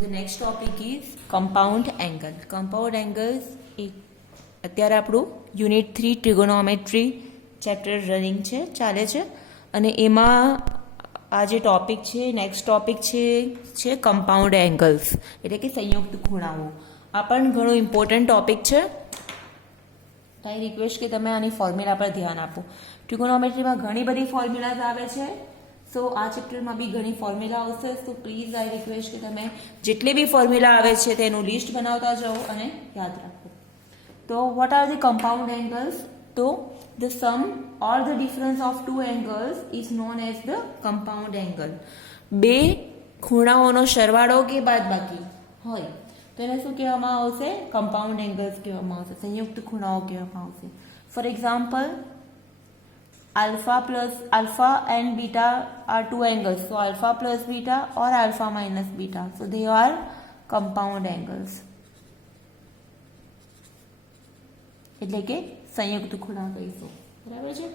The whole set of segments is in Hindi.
The next topic is compound angle. Compound angles એક અત્યારે આપણું યુનિટ 3 ટ્રિગોનોમેટ્રી ચેપ્ટર રનિંગ છે, ચાલે છે, અને એમાં આ જે ટોપિક છે, નેક્સ્ટ ટોપિક છે કમ્પાઉન્ડ એંગલ્સ, એટલે કે સંયુક્ત ખૂણાઓ. આ પણ ઘણો ઇમ્પોર્ટન્ટ ટોપિક છે. તારી રિક્વેસ્ટ કે તમે આની ફોર્મ્યુલા પર ધ્યાન આપો. ટ્રિગોનોમેટ્રીમાં ઘણી બધી ફોર્મ્યુલાઝ આવે છે, સો આ ચેપ્ટરમાં બી ઘણી ફોર્મ્યુલા આવશે. તો પ્લીઝ આઈ રિક્વેસ્ટ કે તમે જેટલી બી ફોર્મ્યુલા આવે છે તેનું લિસ્ટ બનાવતા જાઓ અને યાદ રાખો. તો what are the compound angles? તો the sum or the difference of two angles is known as the compound angle. બે ખૂણાઓનો સરવાળો કે બાદબાકી હોય તો એને શું કહેવામાં આવશે? કમ્પાઉન્ડ એંગલ્સ કહેવામાં આવશે, સંયુક્ત ખૂણાઓ કહેવામાં આવશે. For example, alpha and beta are two angles, so alpha plus beta or alpha minus beta, so they are compound angles, એટલે કે સંયુક્ત ખૂણા કહીશું. બરાબર છે.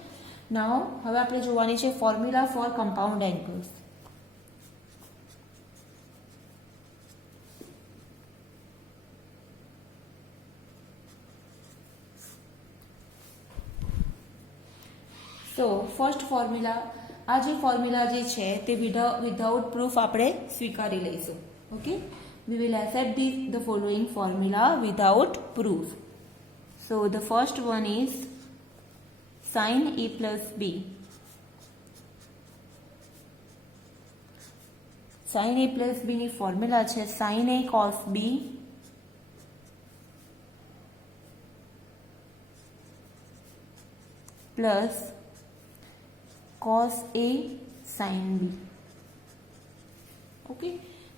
નાઉ હવે આપણે જોવાની છે ફોર્મ્યુલા ફોર કમ્પાઉન્ડ એંગલ્સ. તો ફર્સ્ટ ફોર્મ્યુલા, આ જે ફોર્મ્યુલા જે છે તે વિધાઉટ પ્રૂફ આપણે સ્વીકારી લઈશું. Okay, we will accept the following formula without proof. So the first one is sin a plus b. sin a plus b ની ફોર્મ્યુલા છે sin a cos b plus cos a sin b. Okay,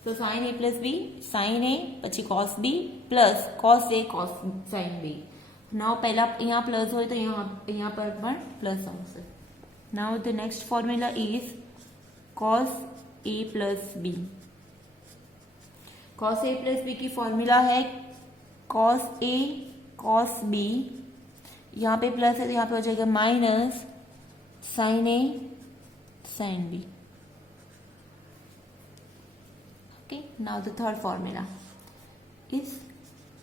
તો sin a plus b, sin a પછી cos b plus cos a cos sin b. નાउ પહેલા અહીંયા પ્લસ હોય તો અહીંયા પર પણ પ્લસ આવશે. Now the next formula is cos a plus b. cos a plus b की फॉर्मूला है cos a cos b, यहाँ पे प्लस है तो यहाँ पे हो जाएगा minus sin a sin b. Okay, now the third formula is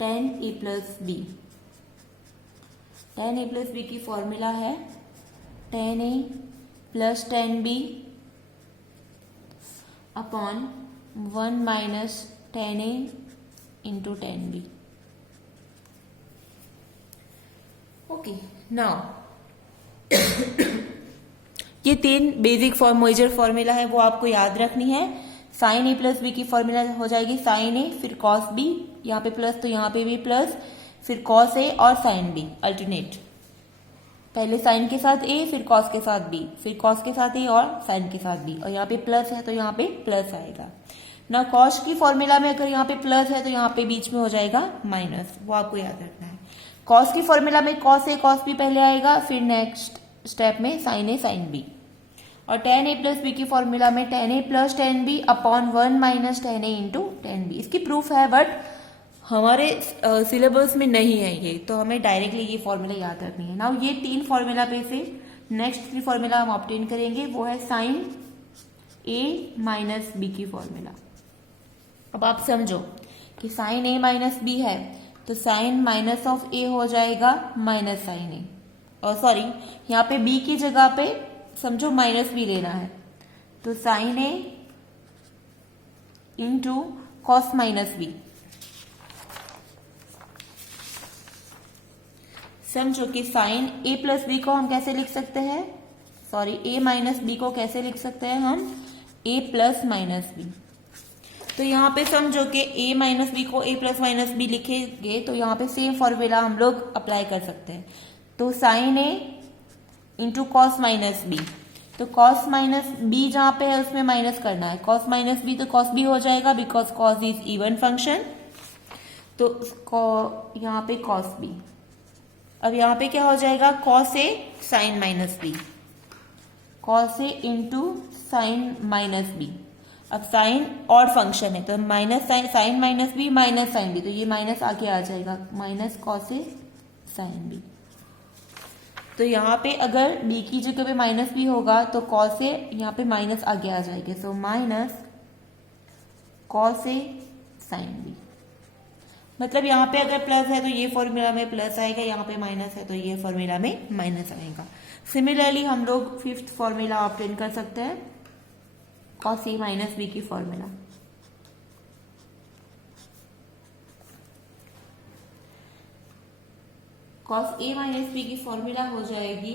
tan a plus b. tan a plus b की फॉर्मूला है tan a plus tan b upon 1 minus tan a into tan b. Okay, now ये तीन बेसिक मेजर फॉर्मूला है, वो आपको याद रखनी है. साइन ए प्लस बी की फॉर्मूला हो जाएगी साइन ए फिर कॉस बी, यहाँ पे प्लस तो यहाँ पे भी प्लस, फिर कॉस ए और साइन बी अल्टरनेट. पहले साइन के साथ ए, फिर कॉस के साथ बी, फिर कॉस के साथ ए और साइन के साथ बी, और यहाँ पे प्लस है तो यहाँ पे प्लस आएगा ना. कॉस की फॉर्मूला में अगर यहाँ पे प्लस है तो यहाँ पे बीच में हो जाएगा माइनस, वो आपको याद रखना है. कॉस की फॉर्मूला में कॉस ए कॉस बी पहले आएगा, फिर नेक्स्ट स्टेप में साइन ए साइन बी. और tan a प्लस बी की फॉर्मूला में tan a plus tan b upon 1 minus tan a into tan b. इसकी प्रूफ है बट हमारे सिलेबस में नहीं है ये, तो हमें डायरेक्टली ये फॉर्मूला याद रखनी है. नाउ ये तीन फॉर्मूला पे से नेक्स्ट 3 फॉर्मूला हम ऑब्टेन करेंगे, वो है साइन a माइनस बी की फॉर्मूला. अब आप समझो कि साइन a माइनस बी है तो साइन माइनस ऑफ a हो जाएगा माइनस साइन a, और सॉरी यहाँ पे b की जगह पे समझो माइनस बी लेना है, तो sine a into cos minus B. समझो कि साइन a प्लस बी को हम कैसे लिख सकते हैं, सॉरी a माइनस बी को कैसे लिख सकते हैं हम, a प्लस माइनस बी. तो यहाँ पे समझो कि a माइनस बी को a प्लस माइनस बी लिखेंगे तो यहाँ पे सेम फॉर्मूला हम लोग अप्लाई कर सकते हैं. तो sine a into cos minus B, तो कॉस माइनस बी जहाँ पे है उसमें माइनस करना है, कॉस माइनस बी तो कॉस बी हो जाएगा because cos is even function, तो यहाँ पे कॉस बी. अब यहाँ पे क्या हो जाएगा, cos A sine minus B, cos A into sine minus B. अब साइन ऑड फंक्शन है तो minus sine minus B minus sine B, तो ये माइनस आगे आ जाएगा, minus cos A sine B. तो यहाँ पे अगर b की जगह पे माइनस बी होगा तो कॉस ए यहाँ पे माइनस आगे आ जाएगा, so minus cos A sine B. मतलब यहाँ पे अगर प्लस है तो ये फॉर्मूला में प्लस आएगा, यहाँ पे माइनस है तो ये फॉर्मूला में माइनस आएगा। सिमिलरली हम लोग फिफ्थ फॉर्मूला ऑब्टेन कर सकते हैं, कॉस ए माइनस बी की formula. Cos A minus B की फॉर्मूला हो जाएगी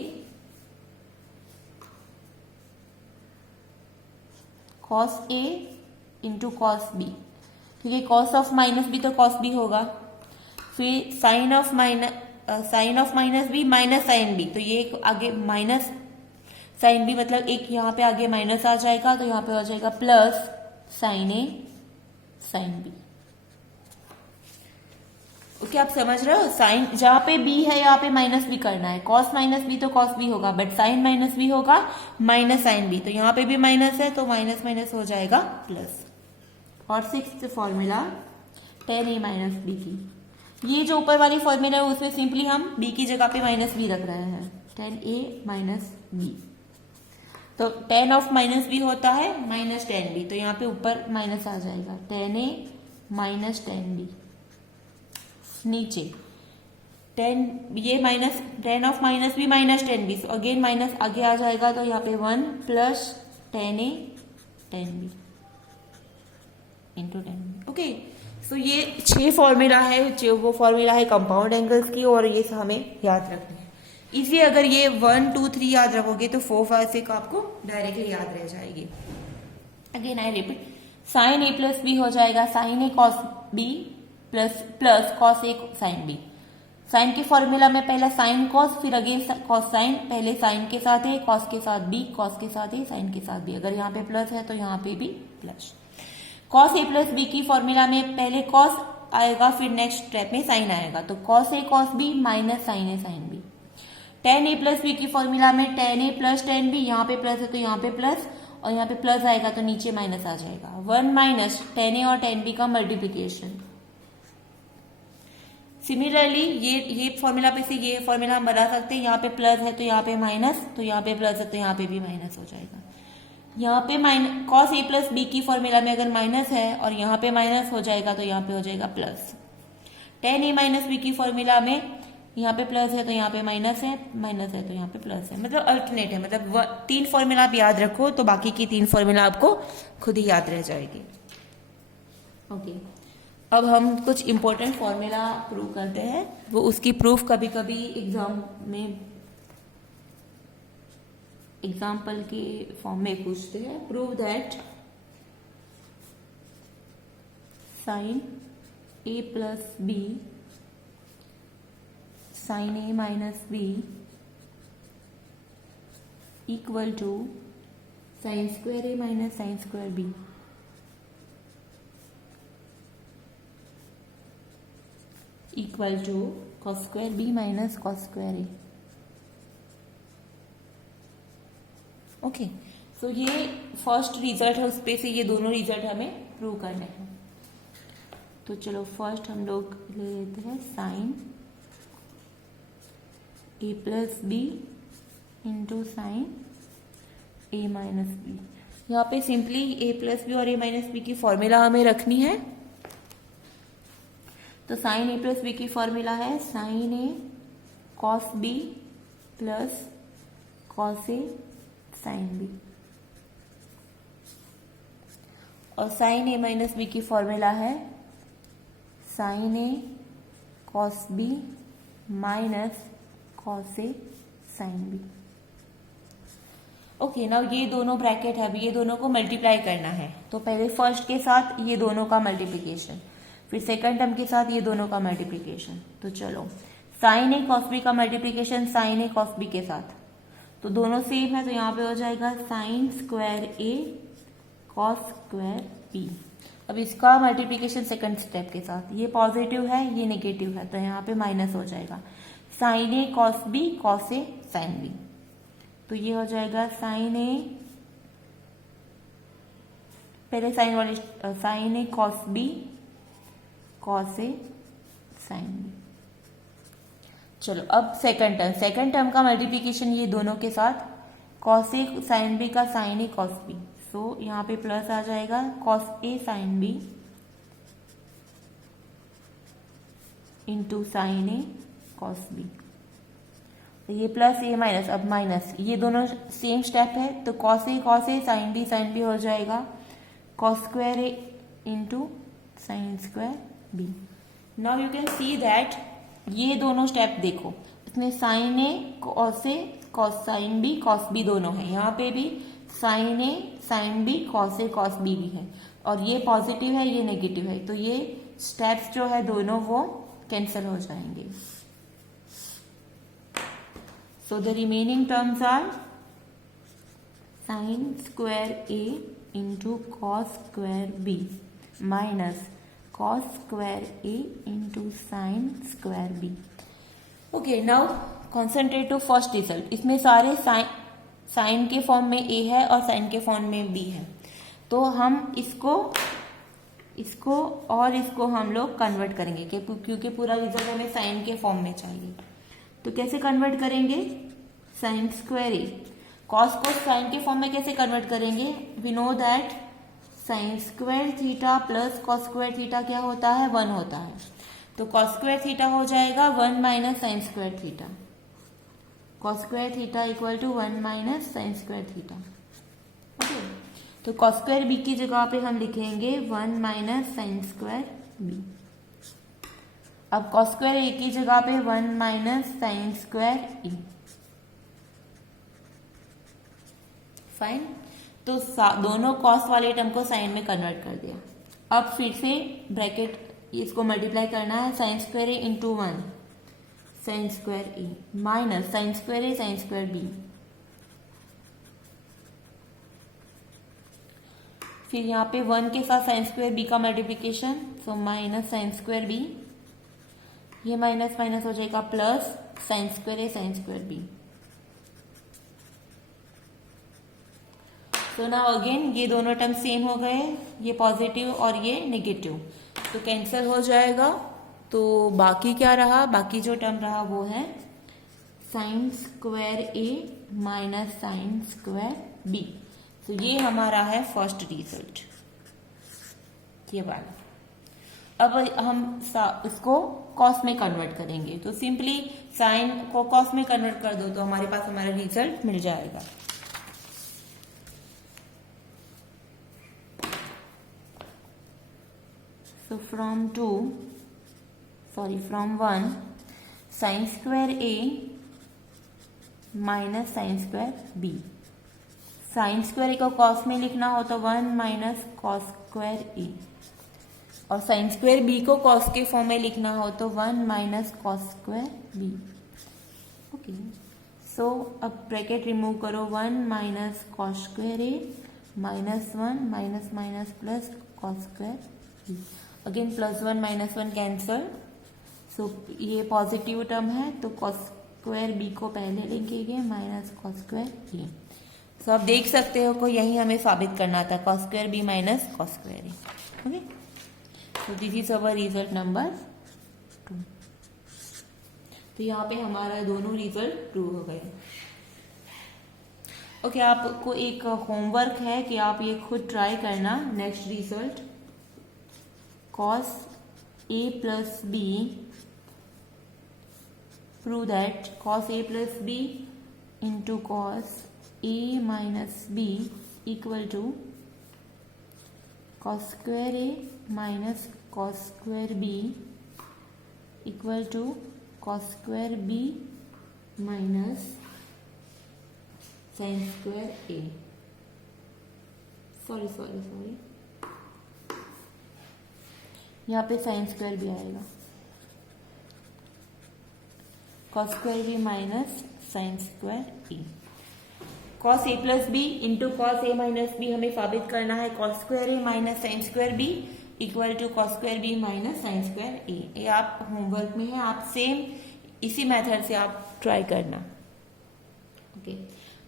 cos A into cos B, क्योंकि कॉस ऑफ माइनस बी तो कॉस बी होगा, फिर sine of minus B minus sine B, तो ये आगे माइनस साइन बी, मतलब एक यहाँ पे आगे माइनस आ जाएगा, तो यहाँ पे हो जाएगा plus sign A sine B. Okay, आप समझ रहे हो? साइन जहां पे बी है यहाँ पे माइनस बी करना है, कॉस माइनस बी तो कॉस बी होगा, बट साइन माइनस बी होगा माइनस साइन बी, तो यहाँ पे भी माइनस है तो माइनस माइनस हो जाएगा प्लस। और sixth formula ten a minus B की, ये जो ऊपर वाली फॉर्मूला है उसमें सिंपली हम बी की जगह पे माइनस बी रख रहे हैं, टेन ए माइनस बी। तो टेन ऑफ माइनस बी होता है माइनस टेन बी, तो यहाँ पे ऊपर माइनस आ जाएगा, tan a minus tan b. नीचे टेन, ये minus tan of minus B minus tan b, again minus आगे आ जाएगा, तो यहाँ पे one plus tan a tan b into tan b. Okay, so ये 6 फॉर्मूला है, जो वो फॉर्मूला है कंपाउंड एंगल्स की, और ये हमें याद रखना है। इसलिए अगर ये 1 2 3 याद रखोगे तो 4 5 6 आपको डायरेक्टली याद रह जाएगी। Again I repeat, sine A plus B हो जाएगा sine A cos B plus cos A sine B. Sine के फॉर्मूला में पहला साइन कॉस, फिर अगेन कॉस साइन, पहले साइन के साथ है, कॉस के साथ बी, कॉस के साथ है, साइन के साथ बी। अगर यहाँ पे प्लस है तो यहाँ पे भी plus. Cos A plus B की फॉर्मूला में पहले कॉस आएगा, फिर नेक्स्ट स्टेप में साइन आएगा, तो cos A cos B minus sign A sine B. Ten A plus B की फॉर्मूला में टेन ए प्लस टेन बी, यहाँ पे प्लस है तो यहाँ पे प्लस, और यहाँ पे प्लस आएगा तो नीचे माइनस आ जाएगा, वन माइनस टेन ए और टेन बी का मल्टीप्लीकेशन। सिमिलरली ये फॉर्मूला पे से ये फॉर्मूला हम बना सकते हैं, यहाँ पे प्लस है तो यहाँ पे माइनस, तो यहाँ पे प्लस है तो यहाँ पे भी माइनस हो जाएगा। यहाँ पे minus cos A plus B की फॉर्मूला में अगर माइनस है और यहाँ पे माइनस हो जाएगा तो यहाँ पे हो जाएगा plus. Tan a minus B की फॉर्मूला में यहाँ पे प्लस है तो यहाँ पे माइनस है, माइनस है तो यहाँ पे प्लस है, मतलब अल्टरनेट है। मतलब 3 फॉर्मूला आप याद रखो तो बाकी की 3 फॉर्मूला आपको खुद ही याद रह जाएगी। ओके, अब हम कुछ इंपॉर्टेंट फॉर्मूला प्रूव करते हैं, वो उसकी प्रूफ कभी कभी एग्जाम में एग्जाम्पल के फॉर्म में पूछते हैं। Prove that sine A plus B sine A minus B equal to sine square A minus sine square B equal to cos square B minus cos square A. Okay, so ये फर्स्ट रिजल्ट है, उस पे से ये दोनों रिजल्ट हमें प्रूव करने हैं। तो चलो फर्स्ट हम लोग ले लेते हैं sign A plus B into sine A minus B. यहाँ पे सिंपली ए प्लस बी और ए माइनस बी की फॉर्मूला हमें रखनी है। तो साइन ए प्लस बी की फॉर्मूला है sign A cos B plus cos A sine B, और साइन ए माइनस बी की फॉर्मूला है sign A cos B minus cos A sine B. Okay, now ये दोनों ब्रैकेट है, अभी ये दोनों को मल्टीप्लाई करना है। तो पहले फर्स्ट के साथ ये दोनों का मल्टीप्लीकेशन, फिर सेकंड टर्म के साथ ये दोनों का मल्टीप्लीकेशन। तो चलो साइन ए कॉस बी का multiplication sign A cos B के साथ, तो दोनों सेम है, तो यहाँ पे हो जाएगा sign square A cos square B. अब इसका मल्टीप्लीकेशन सेकंड स्टेप के साथ, ये पॉजिटिव है ये नेगेटिव है, तो यहाँ पे माइनस हो जाएगा sine A cos B cos A sine B. तो ये हो जाएगा साइन ए, पहले साइन वाले sign A cos B cos A sine B. चलो अब सेकंड टर्म का मल्टीप्लीकेशन ये दोनों के साथ, कॉस ए साइन बी का साइन ए कॉस बी, सो यहाँ पे प्लस आ जाएगा cos A sine B into sine A cos B. ये प्लस ये माइनस, अब माइनस, ये दोनों सेम स्टेप है तो कॉस ए साइन बी हो जाएगा cos square A into sine square B. Now you can see that ये दोनों स्टेप देखो, इसमें sine A cos sine B cos B दोनों है, यहाँ पे भी sine A sine B cos B भी है, और ये पॉजिटिव है ये नेगेटिव है, तो ये स्टेप्स जो है दोनों वो कैंसिल हो जाएंगे। So the remaining terms are sine square A into cos square B minus cos square A into sine square B. Okay, now concentrate to first result. इसमें सारे साइन के फॉर्म में ए है और साइन के फॉर्म में बी है, तो हम इसको और इसको हम लोग कन्वर्ट करेंगे क्योंकि पूरा रिजल्ट हमें साइन के फॉर्म में चाहिए। तो कैसे कन्वर्ट करेंगे? साइन स्क्वायर ए कॉस को साइन के फॉर्म में कैसे कन्वर्ट करेंगे? We know that sine square theta plus cos square theta क्या होता है? 1 होता है, तो कॉस स्क्वायर थीटा हो जाएगा 1 minus sine square theta, cos square theta equal to 1 minus sine square theta. Okay, तो कॉस स्क्वायर बी की जगह पे हम लिखेंगे 1 माइनस साइन स्क्वायर बी। अब कॉस स्क्वायर ए की जगह पे 1 minus sine square A. Fine, तो दोनों कॉस वाले टर्म को साइन में कन्वर्ट कर दिया। अब फिर से ब्रैकेट इसको मल्टीप्लाई करना है, sine square A into 1 sine square A minus sine square A sine square B. फिर यहाँ पे 1 के साथ साइन स्क्वायर बी का multiplication, so minus sine square B, ये माइनस माइनस हो जाएगा plus sine square A sine square B. तो नाउ अगेन ये दोनों टर्म सेम हो गए, ये पॉजिटिव और ये नेगेटिव, तो कैंसिल हो जाएगा। तो बाकी क्या रहा? बाकी जो टर्म रहा वो है sine square A minus sine square B. तो ये हमारा है फर्स्ट रिजल्ट, ये वाला। अब हम इसको कॉस में कन्वर्ट करेंगे, तो सिंपली साइन को कॉस में कन्वर्ट कर दो तो हमारे पास हमारा रिजल्ट मिल जाएगा। So from 1 sin square a minus sine square B. Sine square A को कॉस में लिखना हो तो 1 माइनस कॉस स्क्वायर ए, और साइन स्क्वायर बी को कॉस के फॉर्म में लिखना हो तो 1 minus cos square B. Okay, so अब ब्रैकेट रिमूव करो, 1 minus cos square A minus 1 minus minus plus cos square B. Again plus 1 minus 1 cancel, so ये पॉजिटिव टर्म है तो कॉस स्क्वायर बी को पहले लिखेंगे माइनस कॉस स्क्वायर ए। सो आप देख सकते हो को यही हमें साबित करना था, cos square B minus cos square A. Okay, so this is our result number 2। तो यहाँ पे हमारा दोनों रिजल्ट प्रूव हो गए। ओके, आपको एक होमवर्क है कि आप ये खुद ट्राई करना। Next result cos a plus b, prove that cos a plus b into cos a minus b equal to cos square a minus cos square b equal to cos square b minus sin square a। sorry यहाँ पे साइन स्क्वायर भी आएगा, cos square B minus sine square A. Cos A plus B into cos A minus B हमें साबित करना है, cos square A minus sine square B equal to cos square B minus sine square A. ये आप होमवर्क में है, आप सेम इसी मेथड से आप ट्राई करना। ओके,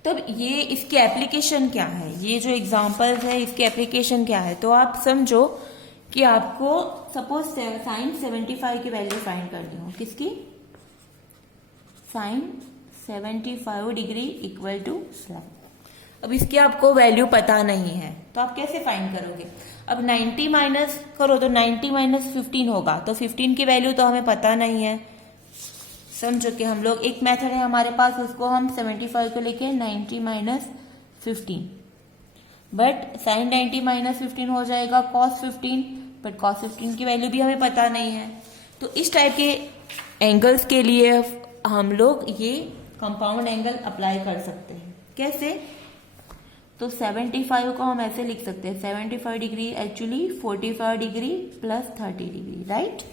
तब ये इसकी एप्लीकेशन क्या है? ये जो एग्जाम्पल्स है इसकी एप्लीकेशन क्या है? तो आप समझो कि आपको सपोज साइन 75 की वैल्यू फाइंड करनी हो, किसकी? Sine 75 degree equal to 7। अब इसकी आपको वैल्यू पता नहीं है तो आप कैसे फाइंड करोगे? अब 90 माइनस करो तो 90 माइनस 15 होगा, तो 15 की वैल्यू तो हमें पता नहीं है। समझो कि हम लोग एक मेथड है हमारे पास, उसको हम 75 को लेके 90 माइनस 15, बट साइन 90 माइनस 15 हो जाएगा कॉस 15, बट कॉस 15 की वैल्यू भी हमें पता नहीं है। तो इस टाइप के एंगल्स के लिए हम लोग ये कंपाउंड एंगल अप्लाई कर सकते हैं। कैसे? तो 75 को हम ऐसे लिख सकते हैं, 75 degree actually 45 degree plus 30 degree, right.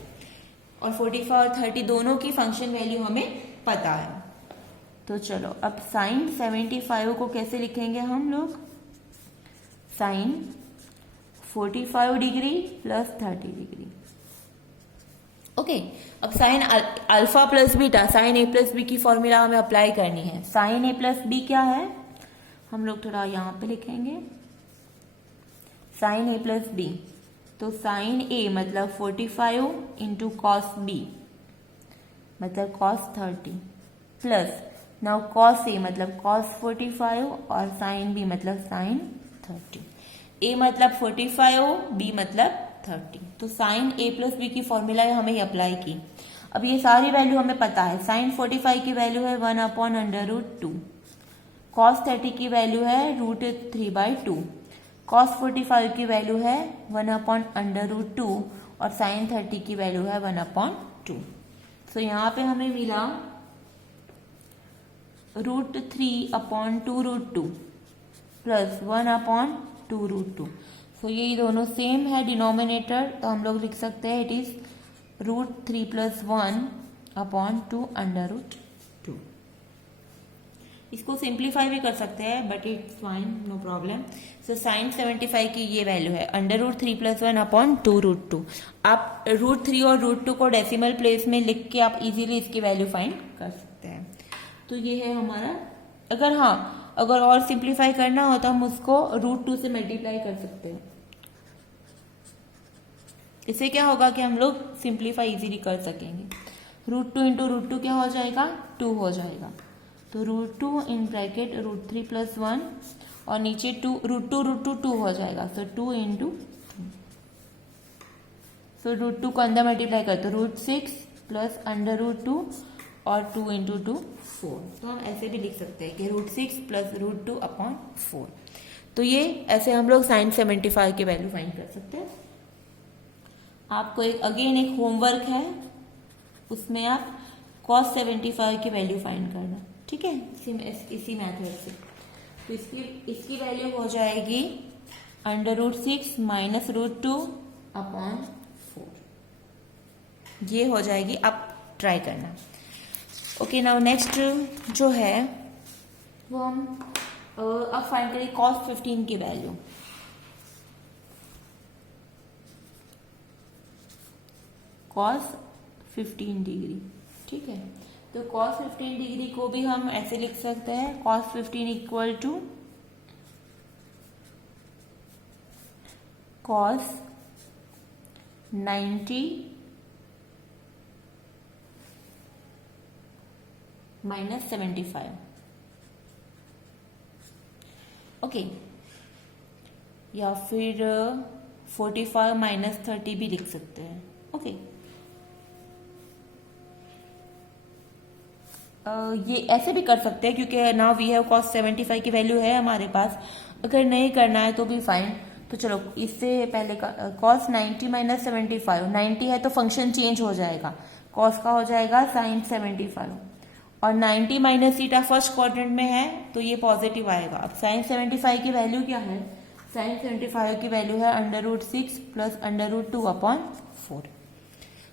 और 45 और 30 दोनों की फंक्शन वैल्यू हमें पता है। तो चलो अब साइन 75 को कैसे लिखेंगे हम लोग? Sine 45 degree plus 30 degree. Okay, अब sine alpha plus beta, sine A plus B की फॉर्मूला हमें अप्लाई करनी है। साइन ए प्लस बी क्या है? हम लोग थोड़ा यहां पे लिखेंगे साइन ए प्लस बी। तो साइन ए मतलब 45 इंटू कॉस बी मतलब cos 30 plus now cos A मतलब कॉस 45 और साइन बी मतलब साइन 30। ए मतलब 45, बी मतलब 30। तो साइन ए प्लस बी की फॉर्मूला हमें अप्लाई की। अब ये सारी वैल्यू हमें पता है। साइन 45 की वैल्यू है 1/√2, कॉस 30 की वैल्यू है √3/2, कॉस 45 की वैल्यू है 1/√2 और साइन 30 की वैल्यू है 1/2। तो यहाँ पे हमें मिला √3/2√2 प्लस 1/2√2। तो ये दोनों सेम है डिनोमिनेटर, तो हम लोग लिख सकते हैं इट इज √3 + 1/2√2। इसको सिंप्लीफाई भी कर सकते हैं, but it's fine, no problem. So sine 75 की ये वैल्यू है √3 + 1/2√2। आप √3 और √2 को डेसिमल प्लेस में लिख के आप इजीली इसकी वैल्यू फाइंड कर सकते हैं। तो ये है हमारा। अगर और सिंप्लीफाई करना हो तो हम उसको √2 से मल्टीप्लाई कर सकते हैं। इससे क्या होगा कि हम लोग सिंप्लीफाई इजीली कर सकेंगे। √2 इंटू √2 क्या हो जाएगा? 2 हो जाएगा। तो √2 इन ब्रैकेट √3 + 1 और नीचे 2 √2 2 हो जाएगा। सो 2 इंटू 2। सो √2 को अंदर मल्टीप्लाई करते √6 प्लस √2 और 2 इंटू 2 4। तो हम ऐसे भी लिख सकते हैं कि √6 प्लस √2/4। तो ये ऐसे हम लोग साइन 75 की वैल्यू फाइंड कर सकते हैं। आपको एक होमवर्क है, उसमें आप cos 75 की वैल्यू फाइंड करना, ठीक है, इसी मेथड से। तो इसकी वैल्यू हो जाएगी √6 माइनस √2/4। ये हो जाएगी, आप ट्राई करना। ओके, नाउ नेक्स्ट जो है वो हम अब फाइंड करें cos 15 की वैल्यू। cos 15 डिग्री, ठीक है। तो cos 15 डिग्री को भी हम ऐसे लिख सकते हैं, cos 15 equal to cos 90 minus 75। Okay, या फिर 45 माइनस 30 भी लिख सकते हैं। ओके, ये ऐसे भी कर सकते हैं क्योंकि नाउ वी हैव cos 75 की वैल्यू है हमारे पास। अगर नहीं करना है तो भी फाइन। तो चलो इससे पहले का cos 90 माइनस 75, 90 है तो फंक्शन चेंज हो जाएगा, cos का हो जाएगा sin 75 और 90 माइनस थीटा फर्स्ट क्वाड्रेंट में है तो ये पॉजिटिव आएगा। अब sin 75 की वैल्यू क्या है? sin 75 की वैल्यू है √6 प्लस √2/4।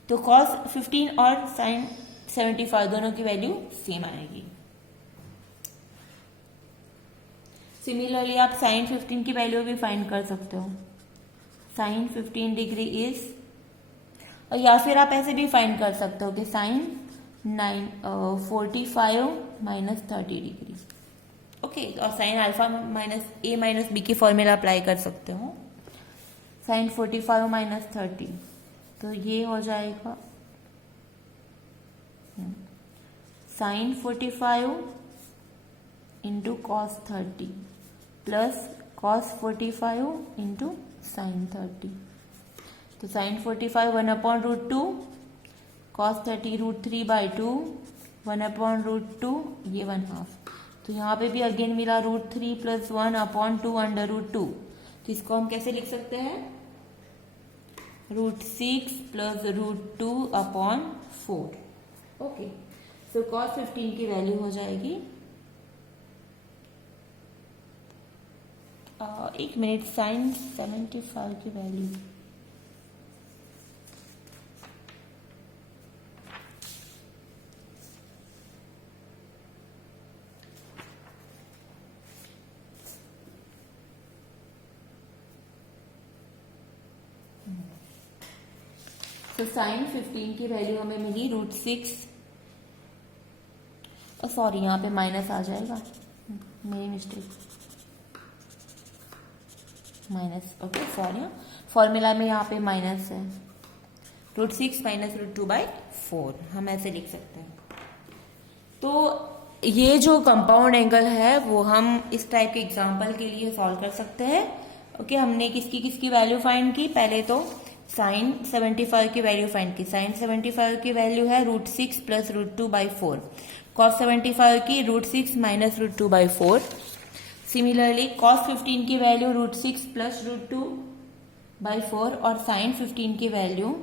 तो cos 15 और sin 75 दोनों की वैल्यू सेम आएगी। सिमिलरली आप sin 15 की वैल्यू भी फाइंड कर सकते हो। sin 15 डिग्री इज, और या फिर आप ऐसे भी फाइंड कर सकते हो कि sin 45 माइनस 30 डिग्री। ओके, और sin alpha minus a minus b की फॉर्मूला अप्लाई कर सकते हो। sin 45 माइनस 30, तो ये हो जाएगा sin 45 into cos 30 plus cos 45 into sine 30, तो साइन 45 1/√2, cos 30 √3/2, 1/√2, ये 1/2। तो यहाँ पे भी अगेन मिला √3 + 1/2 √2, तो इसको हम कैसे लिख सकते हैं, √6 + √2/4। ओके, सो cos 15 की वैल्यू हो जाएगी, एक मिनट, साइन 75 की वैल्यू, तो साइन 15 की वैल्यू हमें मिली √6, सॉरी यहाँ पे माइनस आ जाएगा, मेरी mistake, minus, okay sorry, formula में यहाँ पे माइनस है, √6 - √2/4 हम ऐसे लिख सकते हैं। तो ये जो कंपाउंड एंगल है वो हम इस टाइप के एग्जांपल के लिए सॉल्व कर सकते हैं। ओके, हमने किसकी किसकी वैल्यू फाइंड की, पहले तो साइन 75 की वैल्यू फाइंड की, साइन 75 की वैल्यू है √6 + √2/4, cos 75 की √6 - √2/4, सिमिलरली cos 15 की वैल्यू √6 + √2/4 और साइन 15 की value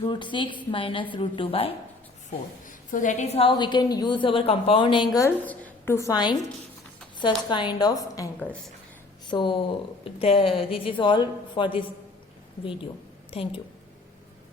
√6 - √2/4. So that is how we can use our compound angles to find such kind of angles. So this is all for this video. Thank you.